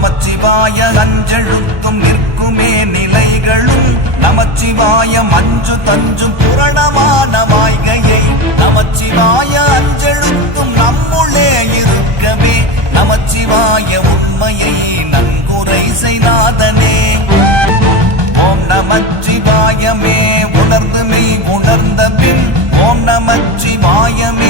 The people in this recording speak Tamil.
நமச்சிவாய அஞ்செழுத்தும் நிற்குமே நிலைகளும் நமச்சிவாயம் அஞ்சு தஞ்சும் புரணமான வாய்கையை நமச்சிவாய அஞ்செழுத்தும் நம்முள்ளே இருக்கவே நமச்சிவாய உண்மையை நன்குரை செய்நாதனே ஓம் நமச்சிவாயமே உணர்ந்து மெய் உணர்ந்த பின் ஓம் நமச்சிவாயமே